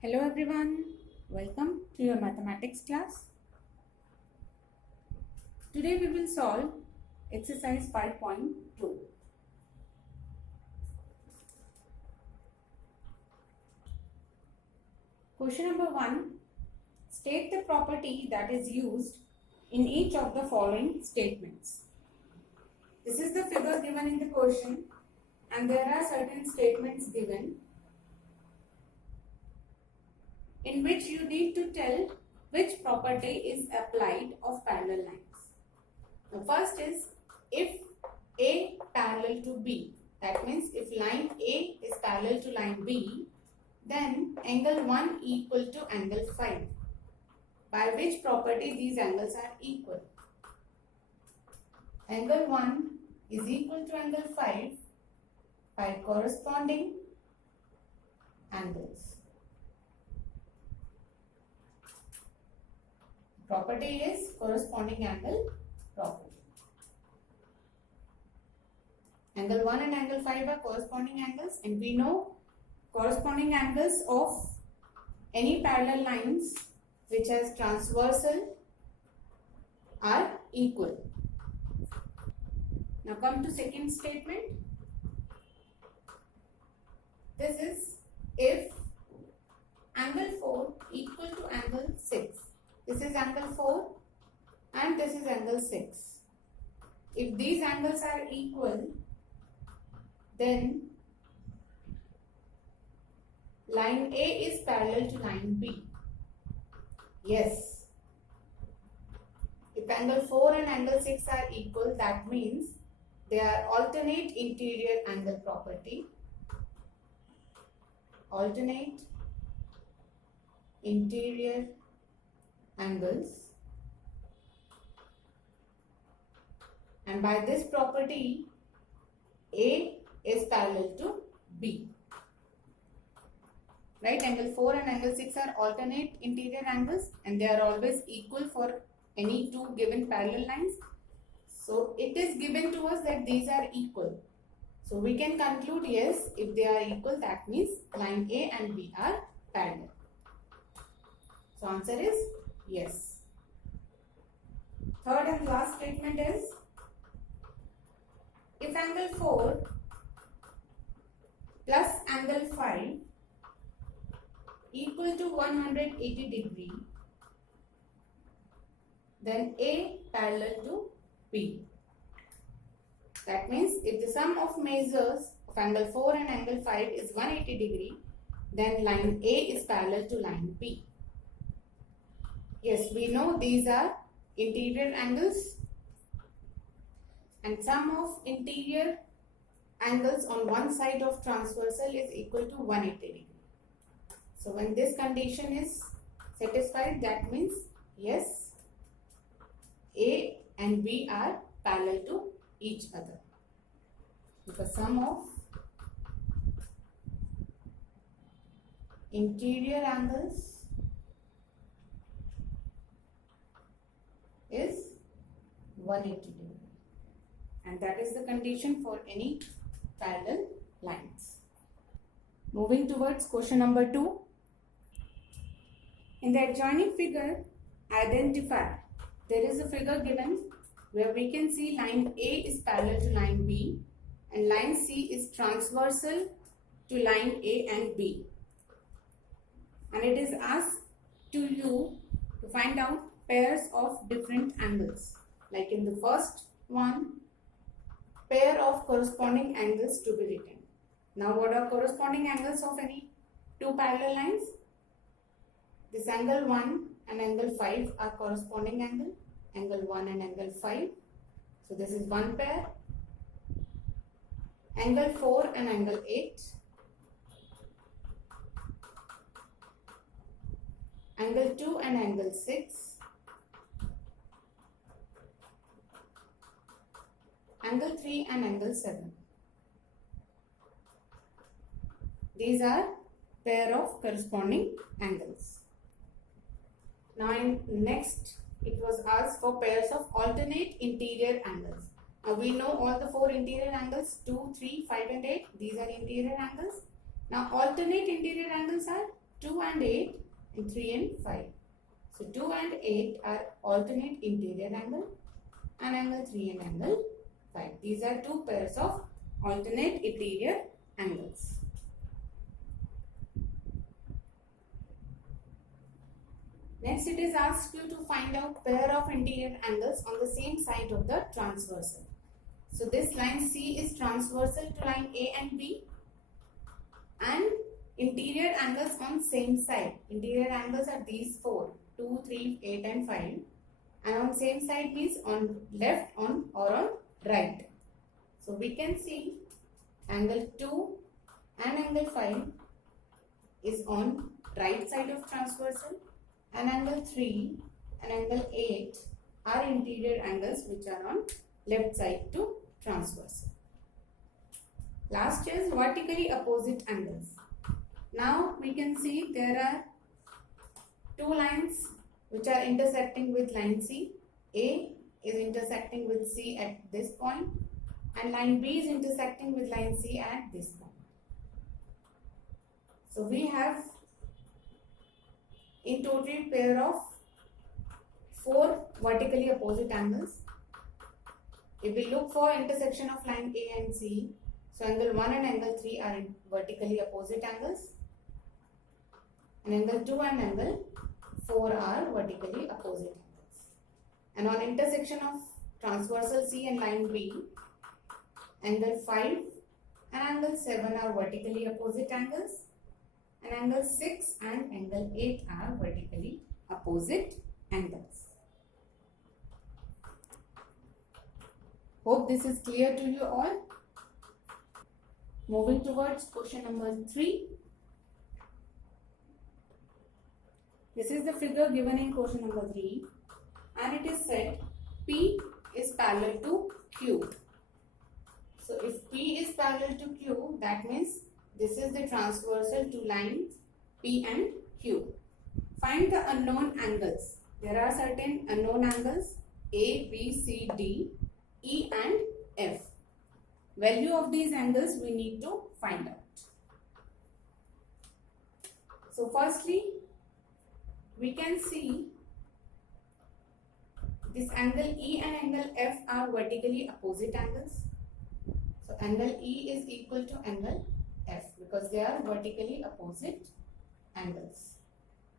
Hello everyone, welcome to your mathematics class. Today we will solve exercise 5.2. Question number 1. State the property that is used in each of the following statements. This is the figure given in the question and there are certain statements given in which you need to tell which property is applied of parallel lines. The first is if A parallel to B. That means if line A is parallel to line B, then angle 1 equal to angle 5. By which property these angles are equal? Angle 1 is equal to angle 5 by corresponding angles. Property is corresponding angle property. Angle 1 and angle 5 are corresponding angles, and we know corresponding angles of any parallel lines which has transversal are equal. Now come to second statement. This is if angle 4 equal to angle 6. This is angle 4 and this is angle 6. If these angles are equal, then line A is parallel to line B. Yes. If angle 4 and angle 6 are equal, that means they are alternate interior angle property. Alternate interior angles, and by this property A is parallel to B. Right? Angle 4 and angle 6 are alternate interior angles and they are always equal for any two given parallel lines. So it is given to us that these are equal. So we can conclude yes, if they are equal, that means line A and B are parallel. So answer is yes. Third and last statement is if angle 4 plus angle 5 equal to 180 degree, then A parallel to B. That means if the sum of measures of angle 4 and angle 5 is 180 degree, then line A is parallel to line B. Yes, we know these are interior angles and sum of interior angles on one side of transversal is equal to 180 degree. So when this condition is satisfied, that means yes, A and B are parallel to each other. Because sum of interior angles is 180 degree, and that is the condition for any parallel lines. Moving towards question number 2. In the adjoining figure, identify. There is a figure given where we can see line A is parallel to line B and line C is transversal to line A and B. And it is asked to you to find out pairs of different angles. Like in the first one, pair of corresponding angles to be written. Now what are corresponding angles of any two parallel lines? This angle 1 and angle 5 are corresponding angle. Angle 1 and angle 5. So this is one pair. Angle 4 and angle 8. Angle 2 and angle 6. Angle 3 and angle 7. These are pair of corresponding angles. Now in next, it was asked for pairs of alternate interior angles. Now we know all the four interior angles, 2, 3, 5 and 8. These are interior angles. Now alternate interior angles are 2 and 8 and 3 and 5. So 2 and 8 are alternate interior angle and angle 3 and angle 5. These are two pairs of alternate interior angles. Next, it is asked you to find out pair of interior angles on the same side of the transversal. So this line C is transversal to line A and B, and interior angles on same side. Interior angles are these four: 2, 3, 8 and 5. And on same side means on left or on right. So we can see angle 2 and angle 5 is on right side of transversal, and angle 3 and angle 8 are interior angles which are on left side to transversal. Last is vertically opposite angles. Now we can see there are two lines which are intersecting with line C. A is intersecting with C at this point, and line B is intersecting with line C at this point. So we have in total pair of 4 vertically opposite angles. If we look for intersection of line A and C, so angle 1 and angle 3 are vertically opposite angles, and angle 2 and angle 4 are vertically opposite angles. And on intersection of transversal C and line B, angle 5 and angle 7 are vertically opposite angles, and angle 6 and angle 8 are vertically opposite angles. Hope this is clear to you all. Moving towards question number 3. This is the figure given in question number 3, and it is said P is parallel to Q. So if P is parallel to Q, that means this is the transversal to lines P and Q. Find the unknown angles. There are certain unknown angles A, B, C, D, E and F. Value of these angles we need to find out. So firstly, we can see this angle E and angle F are vertically opposite angles. So angle E is equal to angle F because they are vertically opposite angles.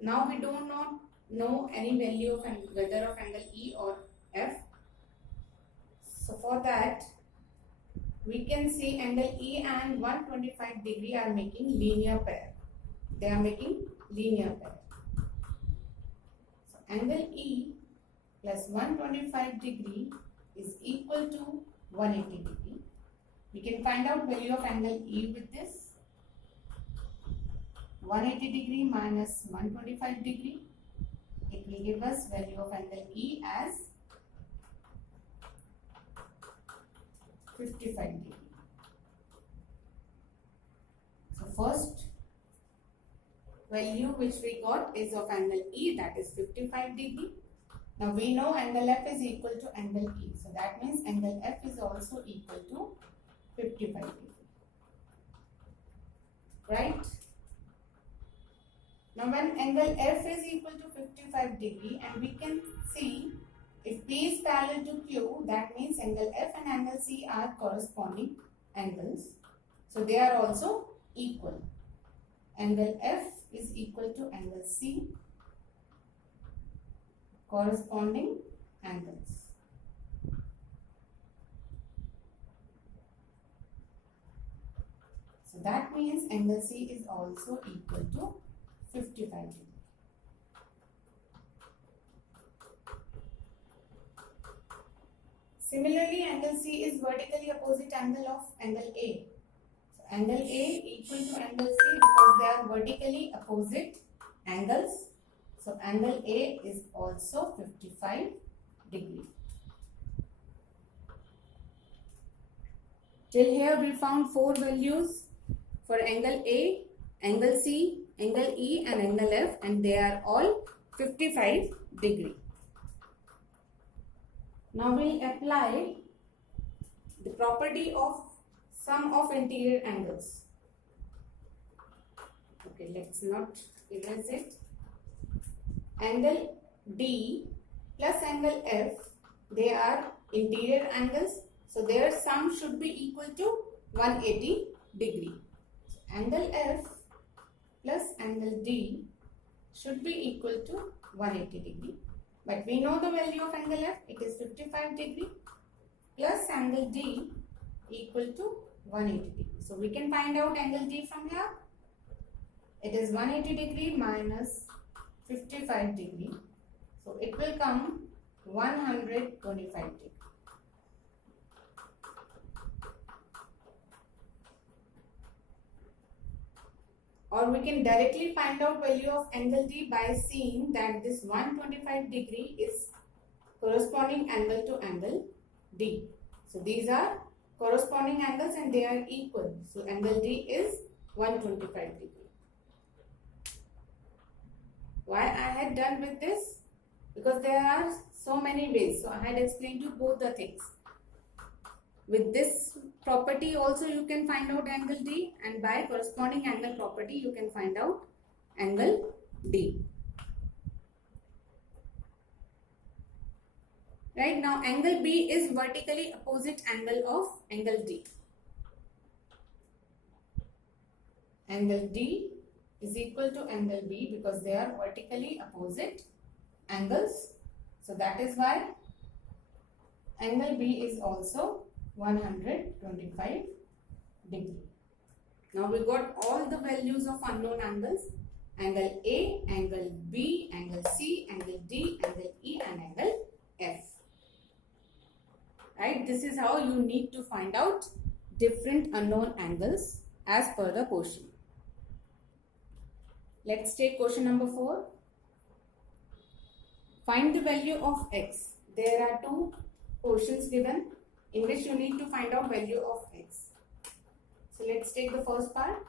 Now we do not know any value of whether of angle E or F. So for that, we can see angle E and 125 degree are making linear pair. They are making linear pair. So angle E plus 125 degree is equal to 180 degree. We can find out value of angle E with this. 180 degree minus 125 degree. It will give us value of angle E as 55 degree. So first value which we got is of angle E, that is 55 degree. Now we know angle F is equal to angle E. So that means angle F is also equal to 55 degree. Right? Now when angle F is equal to 55 degree, and we can see if P is parallel to Q, that means angle F and angle C are corresponding angles. So they are also equal. Angle F is equal to angle C, corresponding angles. So that means angle C is also equal to 55 degree. Similarly, angle C is vertically opposite angle of angle A. So angle A equal to angle C because they are vertically opposite angles. So angle A is also 55 degree. Till here we found 4 values for angle A, angle C, angle E and angle F, and they are all 55 degree. Now we will apply the property of sum of interior angles. The Okay, let's not erase it. Angle D plus angle F, they are interior angles. So their sum should be equal to 180 degree. So angle F plus angle D should be equal to 180 degree. But we know the value of angle F, it is 55 degree plus angle D equal to 180 degree. So we can find out angle D from here. It is 180 degree minus 55 degree. So it will come 125 degree. Or we can directly find out value of angle D by seeing that this 125 degree is corresponding angle to angle D. So these are corresponding angles and they are equal. So angle D is 125 degree. Why I had done with this? Because there are so many ways. So I had explained you both the things. With this property also you can find out angle D, and by corresponding angle property you can find out angle D. Right, now angle B is vertically opposite angle of angle D. Angle D is equal to angle B because they are vertically opposite angles. So that is why angle B is also 125 degree. Now we got all the values of unknown angles: angle A, angle B, angle C, angle D, angle E and angle F. Right, this is how you need to find out different unknown angles as per the question. Let's take question number 4. Find the value of x. There are two questions given in which you need to find out value of x. So let's take the first part.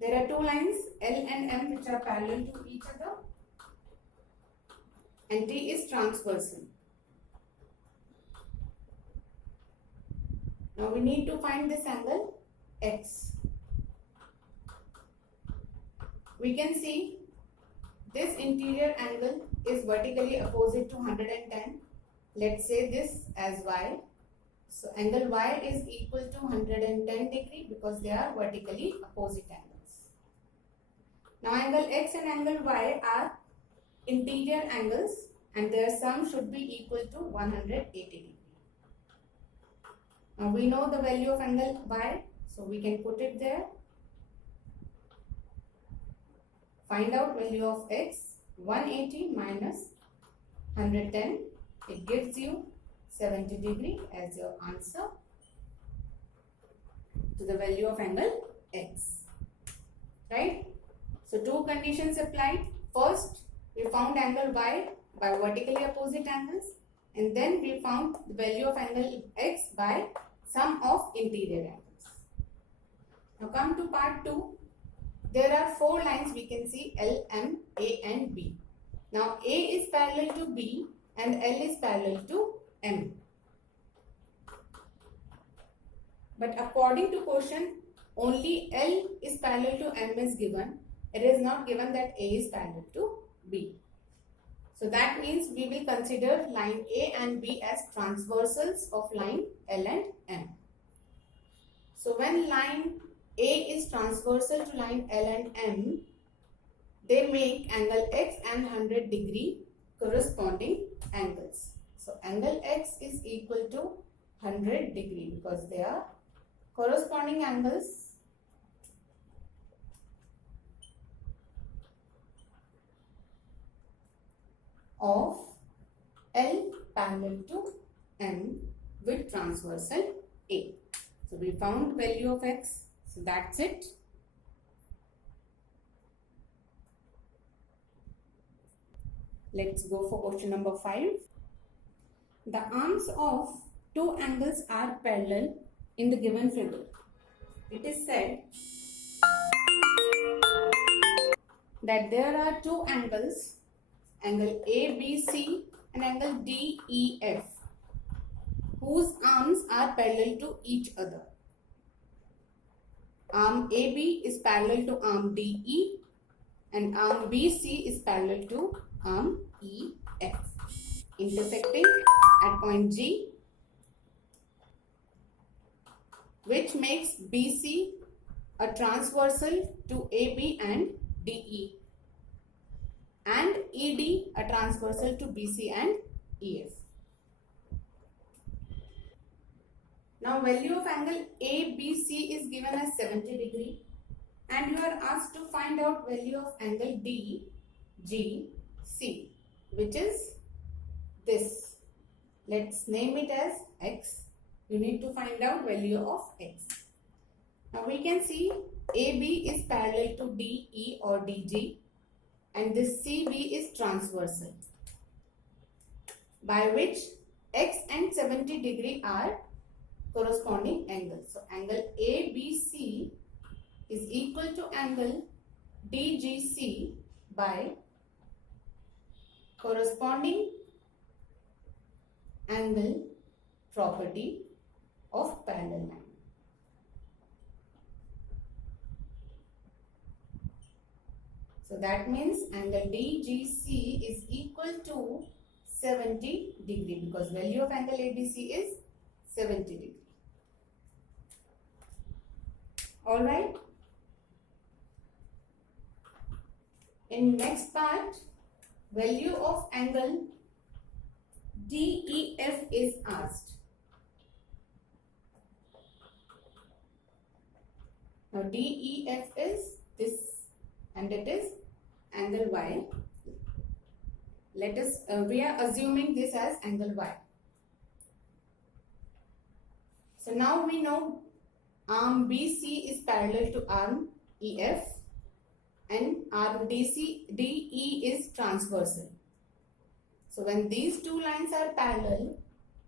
There are two lines L and M which are parallel to each other and T is transversal. Now we need to find this angle x. We can see this interior angle is vertically opposite to 110. Let's say this as y. So angle y is equal to 110 degree because they are vertically opposite angles. Now angle x and angle y are interior angles and their sum should be equal to 180 degree. Now we know the value of angle y, so we can put it there. Find out value of x. 180 minus 110, it gives you 70 degree as your answer to the value of angle x. Right? So two conditions applied. First, we found angle y by vertically opposite angles, and then we found the value of angle x by sum of interior angles. Now come to part 2. There are four lines we can see: L, M, A and B. Now A is parallel to B and L is parallel to M. But according to question, only L is parallel to M is given. It is not given that A is parallel to B. So that means we will consider line A and B as transversals of line L and M. So when line A is transversal to line L and M, they make angle x and 100 degree corresponding angles. So angle x is equal to 100 degree because they are corresponding angles of L parallel to M with transversal A. So we found value of x. So that's it. Let's go for question number 5. The arms of two angles are parallel in the given figure. It is said that there are two angles, angle ABC and angle DEF, whose arms are parallel to each other. arm AB is parallel to arm DE and arm BC is parallel to arm EF, intersecting at point G, which makes BC a transversal to AB and DE, and ED a transversal to BC and EF. Now value of angle ABC is given as 70 degree and you are asked to find out value of angle DGC, which is this. Let's name it as X. You need to find out value of X. Now we can see AB is parallel to DE or DG and this CB is transversal, by which X and 70 degree are corresponding angles. So angle ABC is equal to angle DGC by corresponding angle property of parallel line. So that means angle DGC is equal to 70 degree because value of angle ABC is 70 degree. Alright. In next part, value of angle DEF is asked. Now DEF is this and it is angle Y. Let us, we are assuming this as angle Y. So now we know arm BC is parallel to arm EF and arm DE is transversal. So when these two lines are parallel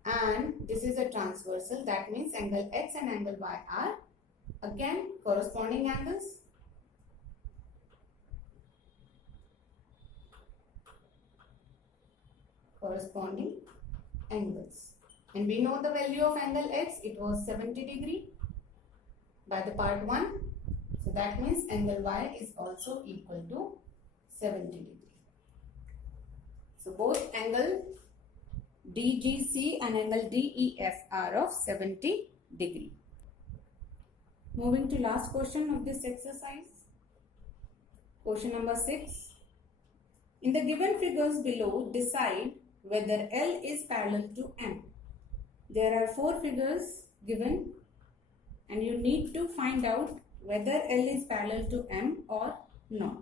and this is a transversal, that means angle X and angle Y are again corresponding angles. Corresponding angles. And we know the value of angle X, it was 70 degree by the part 1. So that means angle Y is also equal to 70 degree. So both angle DGC and angle DEF are of 70 degree. Moving to last question of this exercise. Question number 6. In the given figures below, decide whether L is parallel to M. There are 4 figures given and you need to find out whether L is parallel to M or not.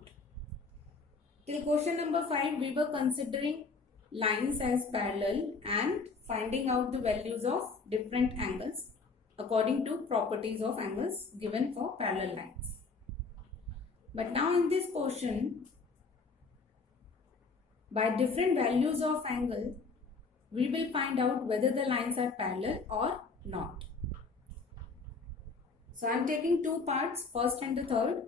Till question number 5, we were considering lines as parallel and finding out the values of different angles according to properties of angles given for parallel lines. But now in this question, by different values of angle, we will find out whether the lines are parallel or not. So I am taking 2 parts, first and the third.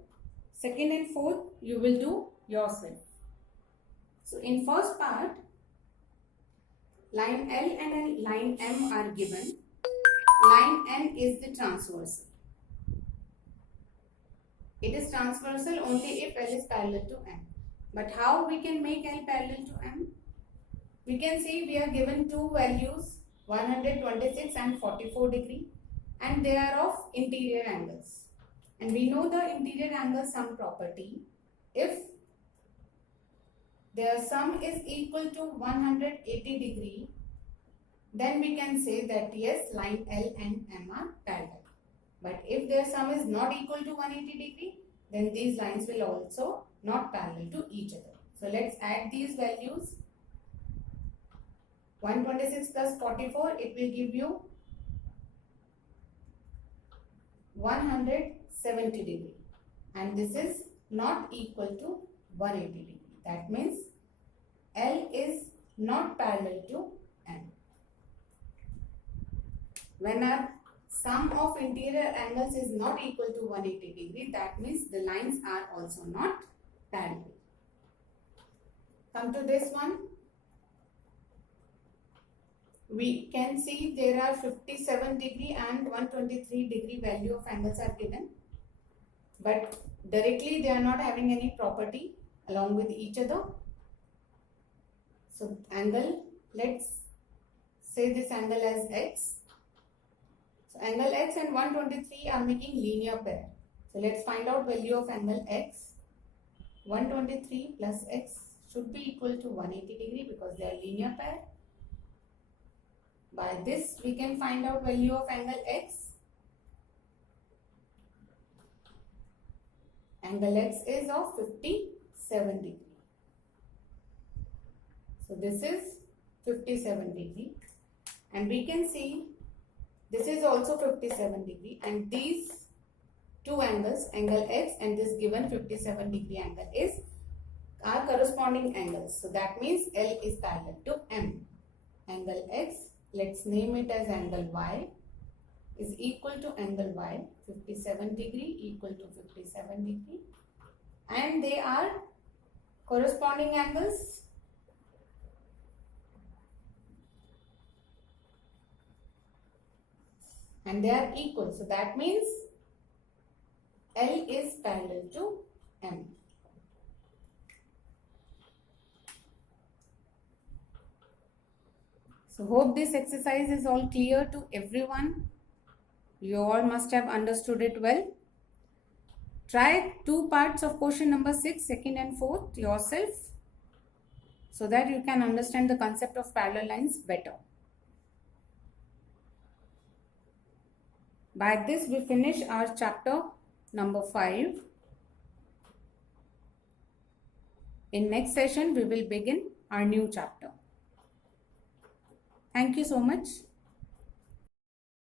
Second and fourth you will do yourself. So in first part, line L and line M are given. Line N is the transversal. It is transversal only if L is parallel to M. But how we can make L parallel to M? We can see we are given 2 values, 126 and 44 degree, and they are of interior angles. And we know the interior angle sum property. If their sum is equal to 180 degree, then we can say that yes, line L and M are parallel. But if their sum is not equal to 180 degree, then these lines will also not parallel to each other. So let's add these values. 126 plus 44, it will give you 170 degree. And this is not equal to 180 degree. That means L is not parallel to M. When our sum of interior angles is not equal to 180 degree, that means the lines are also not parallel. Come to this one. We can see there are 57 degree and 123 degree value of angles are given. but directly they are not having any property along with each other. So angle, let's say this angle as x. So angle x and 123 are making linear pair. So let's find out value of angle x. 123 plus x should be equal to 180 degree because they are linear pair. By this we can find out value of angle x. Angle x is of 57 degree. So this is 57 degree, and we can see this is also 57 degree, and these two angles, angle x and this given 57 degree angle are corresponding angles. So that means L is parallel to M. Angle x, let's name it as angle y, is equal to angle y, 57 degree equal to 57 degree, and they are corresponding angles. And they are equal. So that means L is parallel to M. So hope this exercise is all clear to everyone. You all must have understood it well. Try 2 parts of question number 6, second and fourth yourself, so that you can understand the concept of parallel lines better. By this we finish our chapter number 5. In next session we will begin our new chapter. Thank you so much.